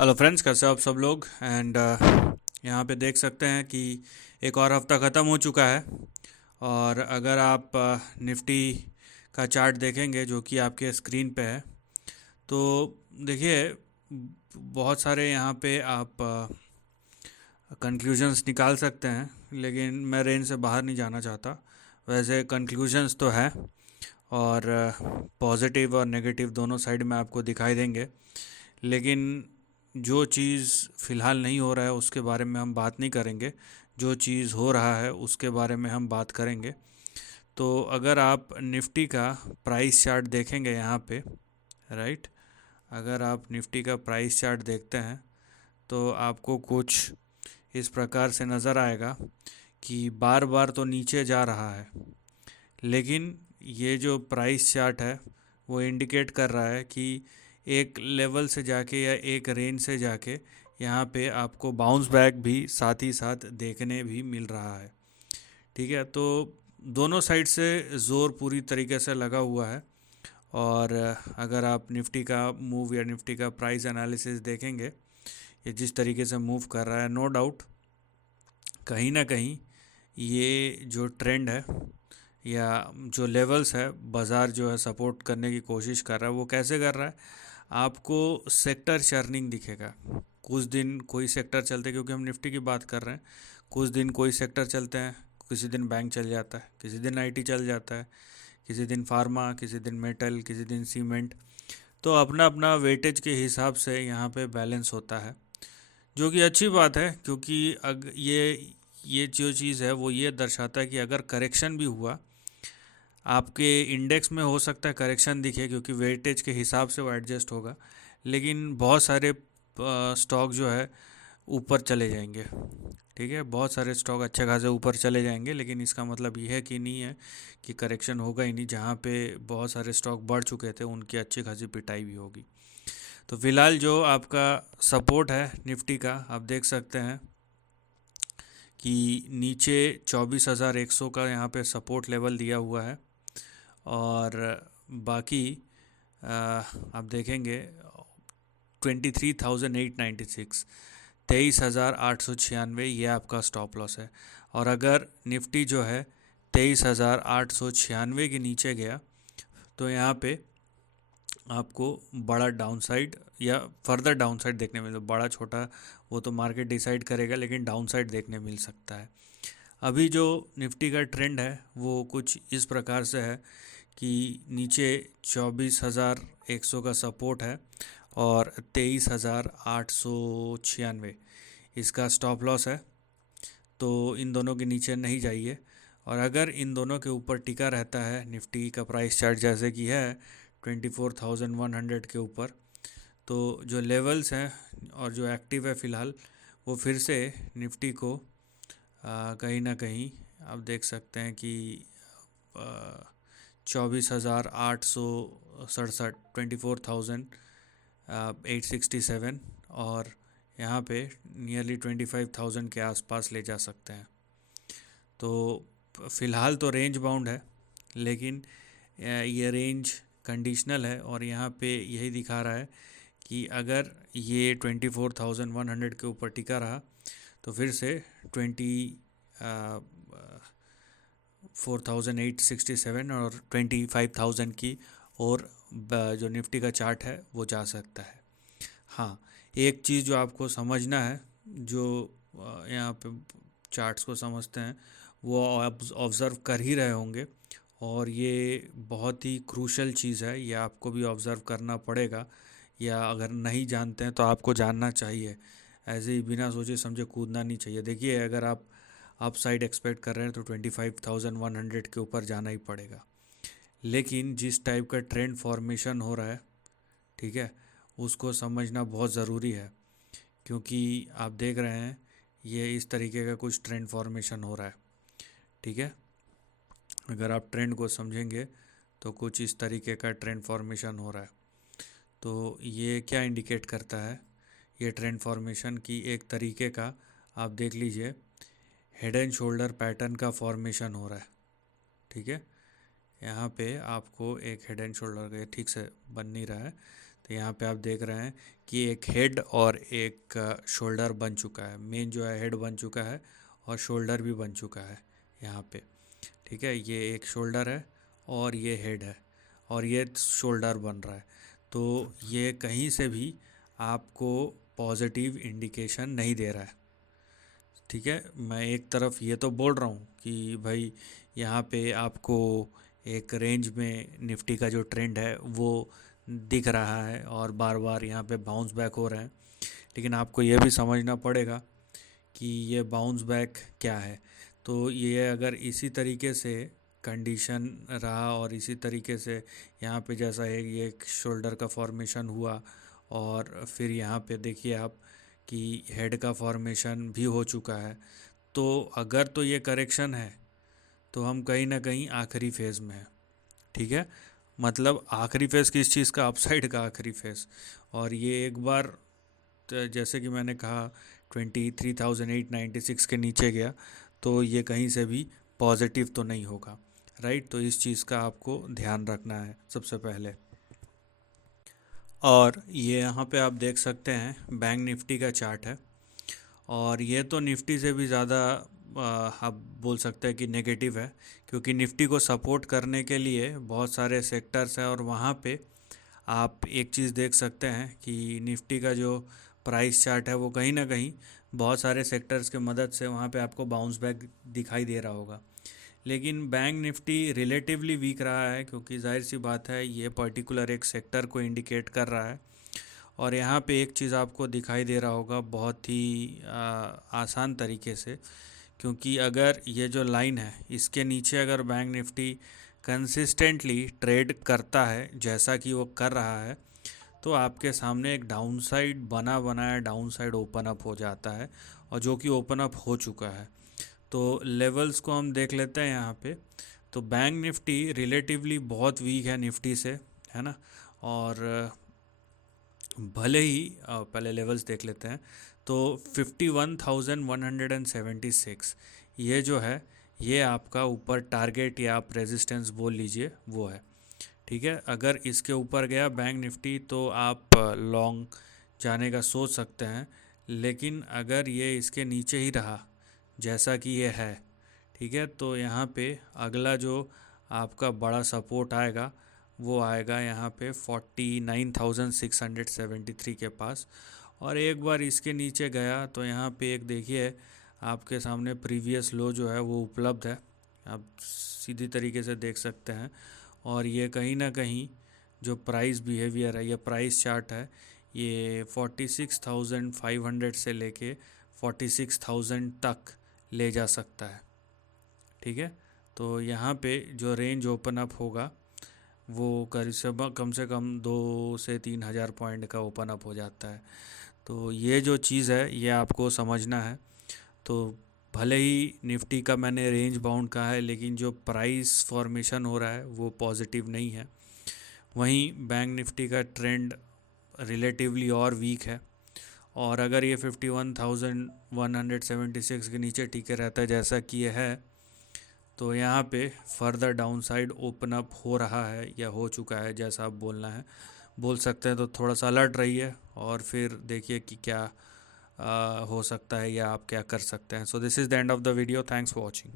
Hello friends, कैसे हो आप सब लोग। एंड यहाँ पे देख सकते हैं कि एक और हफ्ता ख़त्म हो चुका है। और अगर आप निफ्टी का चार्ट देखेंगे जो कि आपके स्क्रीन पे है, तो देखिए बहुत सारे यहाँ पे आप कंक्लूजन्स निकाल सकते हैं, लेकिन मैं रेंज से बाहर नहीं जाना चाहता। वैसे कंक्लूजन्स तो है, और पॉजिटिव और नेगेटिव दोनों साइड में आपको दिखाई देंगे। लेकिन जो चीज़ फ़िलहाल नहीं हो रहा है उसके बारे में हम बात नहीं करेंगे, जो चीज़ हो रहा है उसके बारे में हम बात करेंगे। तो अगर आप निफ्टी का प्राइस चार्ट देखेंगे यहाँ पे, राइट, अगर आप निफ्टी का प्राइस चार्ट देखते हैं तो आपको कुछ इस प्रकार से नज़र आएगा कि बार बार तो नीचे जा रहा है, लेकिन ये जो प्राइस चार्ट है वो इंडिकेट कर रहा है कि एक लेवल से जाके या एक रेंज से जाके यहाँ पे आपको बाउंस बैक भी साथ ही साथ देखने भी मिल रहा है। ठीक है, तो दोनों साइड से ज़ोर पूरी तरीके से लगा हुआ है। और अगर आप निफ्टी का मूव या निफ्टी का प्राइस एनालिसिस देखेंगे, ये जिस तरीके से मूव कर रहा है, नो डाउट कहीं ना कहीं ये जो ट्रेंड है या जो लेवल्स है, बाज़ार जो है सपोर्ट करने की कोशिश कर रहा है। वो कैसे कर रहा है, आपको सेक्टर चर्निंग दिखेगा। कुछ दिन कोई सेक्टर चलते, क्योंकि हम निफ्टी की बात कर रहे हैं, कुछ दिन कोई सेक्टर चलते हैं, किसी दिन बैंक चल जाता है, किसी दिन आईटी चल जाता है, किसी दिन फार्मा, किसी दिन मेटल, किसी दिन सीमेंट। तो अपना अपना वेटेज के हिसाब से यहाँ पे बैलेंस होता है, जो कि अच्छी बात है। क्योंकि अग ये जो चीज़ है वो ये दर्शाता है कि अगर करेक्शन भी हुआ, आपके इंडेक्स में हो सकता है करेक्शन दिखे, क्योंकि वेटेज के हिसाब से वो एडजस्ट होगा, लेकिन बहुत सारे स्टॉक जो है ऊपर चले जाएंगे। ठीक है, बहुत सारे स्टॉक अच्छे खासे ऊपर चले जाएंगे, लेकिन इसका मतलब ये है कि नहीं है कि करेक्शन होगा ही नहीं। जहाँ पे बहुत सारे स्टॉक बढ़ चुके थे उनकी अच्छी खासी पिटाई भी होगी। तो फिलहाल जो आपका सपोर्ट है निफ्टी का, आप देख सकते हैं कि नीचे 24,100 का यहाँ पे सपोर्ट लेवल दिया हुआ है। और बाकी आप देखेंगे 23,896, 23,896, ये आपका स्टॉप लॉस है। और अगर निफ्टी जो है 23,896 के नीचे गया, तो यहाँ पे आपको बड़ा डाउनसाइड या फर्दर डाउनसाइड देखने मिले। बड़ा छोटा वो तो मार्केट डिसाइड करेगा, लेकिन डाउनसाइड देखने मिल सकता है। अभी जो निफ्टी का ट्रेंड है वो कुछ इस प्रकार से है कि नीचे 24,100 का सपोर्ट है और 23,896 इसका स्टॉप लॉस है। तो इन दोनों के नीचे नहीं जाइए। और अगर इन दोनों के ऊपर टिका रहता है निफ्टी का प्राइस चार्ट, जैसे कि है 24,100 के ऊपर, तो जो लेवल्स हैं और जो एक्टिव है फ़िलहाल, वो फिर से निफ्टी को कहीं ना कहीं आप देख सकते हैं कि 24,867, 24,867, और यहाँ पे नियरली 25,000 के आसपास ले जा सकते हैं। तो फ़िलहाल तो रेंज बाउंड है, लेकिन ये रेंज कंडीशनल है। और यहाँ पे यही दिखा रहा है कि अगर ये 24,100 के ऊपर टिका रहा, तो फिर से 24,867 और 25,000 की, और जो निफ्टी का चार्ट है वो जा सकता है। हाँ, एक चीज़ जो आपको समझना है, जो यहाँ पे चार्ट्स को समझते हैं वो ऑब्ज़र्व कर ही रहे होंगे, और ये बहुत ही क्रूशल चीज़ है, ये आपको भी ऑब्ज़र्व करना पड़ेगा, या अगर नहीं जानते हैं तो आपको जानना चाहिए। ऐसे ही बिना सोचे समझे कूदना नहीं चाहिए। देखिए, अगर आप अप साइड एक्सपेक्ट कर रहे हैं तो 25,100 के ऊपर जाना ही पड़ेगा। लेकिन जिस टाइप का ट्रेंड फॉर्मेशन हो रहा है, ठीक है, उसको समझना बहुत ज़रूरी है। क्योंकि आप देख रहे हैं ये इस तरीके का कुछ ट्रेंड फॉर्मेशन हो रहा है। ठीक है, अगर आप ट्रेंड को समझेंगे तो कुछ इस तरीके का ट्रेंड फॉर्मेशन हो रहा है। तो ये क्या इंडिकेट करता है, ये ट्रेंड फॉर्मेशन की एक तरीके का, आप देख लीजिए, हेड एंड शोल्डर पैटर्न का फॉर्मेशन हो रहा है। ठीक है, यहाँ पे आपको एक हेड एंड शोल्डर का, ठीक से बन नहीं रहा है, तो यहाँ पे आप देख रहे हैं कि एक हेड और एक शोल्डर बन चुका है। मेन जो है हेड बन चुका है और शोल्डर भी बन चुका है यहाँ पे। ठीक है, ये एक शोल्डर है और ये हेड है और ये शोल्डर बन रहा है। तो ये कहीं से भी आपको पॉजिटिव इंडिकेशन नहीं दे रहा है। ठीक है, मैं एक तरफ ये तो बोल रहा हूँ कि भाई यहाँ पे आपको एक रेंज में निफ्टी का जो ट्रेंड है वो दिख रहा है और बार बार यहाँ पे बाउंस बैक हो रहे हैं, लेकिन आपको ये भी समझना पड़ेगा कि ये बाउंस बैक क्या है। तो ये अगर इसी तरीके से कंडीशन रहा और इसी तरीके से यहाँ पे जैसा है ये एक शोल्डर का फॉर्मेशन हुआ और फिर यहाँ पे देखिए आप कि हेड का फॉर्मेशन भी हो चुका है, तो अगर तो ये करेक्शन है तो हम कहीं ना कहीं आखिरी फेज़ में है। ठीक है, मतलब आखिरी फेज़ किस चीज़ का? अपसाइड का आखिरी फेज़। और ये एक बार जैसे कि मैंने कहा 23,896 के नीचे गया तो ये कहीं से भी पॉजिटिव तो नहीं होगा, राइट। तो इस चीज़ का आपको ध्यान रखना है सबसे पहले। और ये यहाँ पे आप देख सकते हैं बैंक निफ्टी का चार्ट है और ये तो निफ्टी से भी ज़्यादा आप बोल सकते हैं कि नेगेटिव है, क्योंकि निफ्टी को सपोर्ट करने के लिए बहुत सारे सेक्टर्स हैं और वहाँ पे आप एक चीज़ देख सकते हैं कि निफ्टी का जो प्राइस चार्ट है वो कहीं ना कहीं बहुत सारे सेक्टर्स के मदद से वहाँ पे आपको बाउंस बैक दिखाई दे रहा होगा। लेकिन बैंक निफ्टी रिलेटिवली वीक रहा है, क्योंकि जाहिर सी बात है ये पर्टिकुलर एक सेक्टर को इंडिकेट कर रहा है। और यहाँ पे एक चीज़ आपको दिखाई दे रहा होगा बहुत ही आसान तरीके से, क्योंकि अगर ये जो लाइन है इसके नीचे अगर बैंक निफ्टी कंसिस्टेंटली ट्रेड करता है जैसा कि वो कर रहा है, तो आपके सामने एक डाउनसाइड बना बनाया डाउनसाइड ओपन अप हो जाता है, और जो कि ओपन अप हो चुका है। तो लेवल्स को हम देख लेते हैं यहाँ पे। तो बैंक निफ्टी रिलेटिवली बहुत वीक है निफ्टी से, है ना। और भले ही पहले लेवल्स देख लेते हैं। तो 51,176 ये जो है ये आपका ऊपर टारगेट या आप रेजिस्टेंस बोल लीजिए वो है। ठीक है, अगर इसके ऊपर गया बैंक निफ्टी तो आप लॉन्ग जाने का सोच सकते हैं, लेकिन अगर ये इसके नीचे ही रहा जैसा कि ये है, ठीक है, तो यहाँ पे अगला जो आपका बड़ा सपोर्ट आएगा वो आएगा यहाँ पे 49,673 के पास। और एक बार इसके नीचे गया तो यहाँ पे एक देखिए आपके सामने प्रीवियस लो जो है वो उपलब्ध है, आप सीधी तरीके से देख सकते हैं। और ये कहीं ना कहीं जो प्राइस बिहेवियर है, ये प्राइस चार्ट है, ये 46,500 से लेके 46,000 तक ले जा सकता है। ठीक है, तो यहाँ पे जो रेंज ओपन अप होगा वो कम से कम 2 से 3 हज़ार पॉइंट का ओपन अप हो जाता है। तो ये जो चीज़ है ये आपको समझना है। तो भले ही निफ्टी का मैंने रेंज बाउंड कहा है, लेकिन जो प्राइस फॉर्मेशन हो रहा है वो पॉजिटिव नहीं है। वहीं बैंक निफ्टी का ट्रेंड रिलेटिवली और वीक है, और अगर ये 51,176 के नीचे टिके रहता है जैसा कि ये है, तो यहाँ पे फर्दर डाउनसाइड ओपन अप हो रहा है या हो चुका है जैसा आप बोल सकते हैं। तो थोड़ा सा अलर्ट रहिए और फिर देखिए कि क्या हो सकता है या आप क्या कर सकते हैं। So this is the end of the video. Thanks for watching.